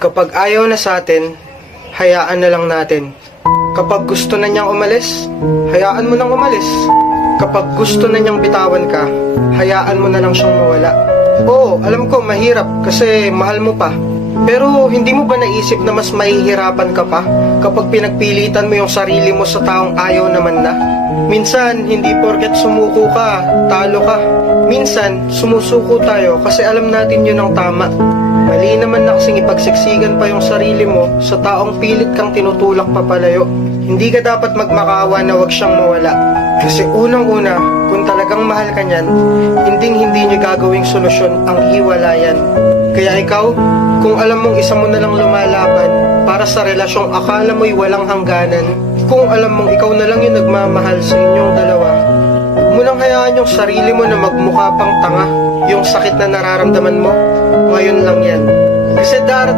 Kapag ayaw na sa atin, hayaan na lang natin. Kapag gusto na niyang umalis, hayaan mo nang umalis. Kapag gusto na niyang bitawan ka, hayaan mo na lang siyang mawala. Oo, alam ko mahirap kasi mahal mo pa. Pero hindi mo ba naisip na mas mahihirapan ka pa kapag pinagpilitan mo yung sarili mo sa taong ayaw naman na? Minsan, hindi porket sumuko ka, talo ka. Minsan, sumusuko tayo kasi alam natin yun ang tama. Mali naman na kasing ipagsiksikan pa yung sarili mo sa taong pilit kang tinutulak papalayo. Hindi ka dapat magmakaawa na wag siyang mawala. Kasi unang-una, kung talagang mahal ka niyan, hindi niya gagawing solusyon ang hiwalayan. Kaya ikaw, kung alam mong isa mo na lang lumalaban para sa relasyong akala mo'y walang hangganan, kung alam mong ikaw na lang yung nagmamahal sa inyong dalawa, huwag mo nang hayaan yung sarili mo na magmukha pang tanga. Yung sakit na nararamdaman mo, ngayon lang yan. Kasi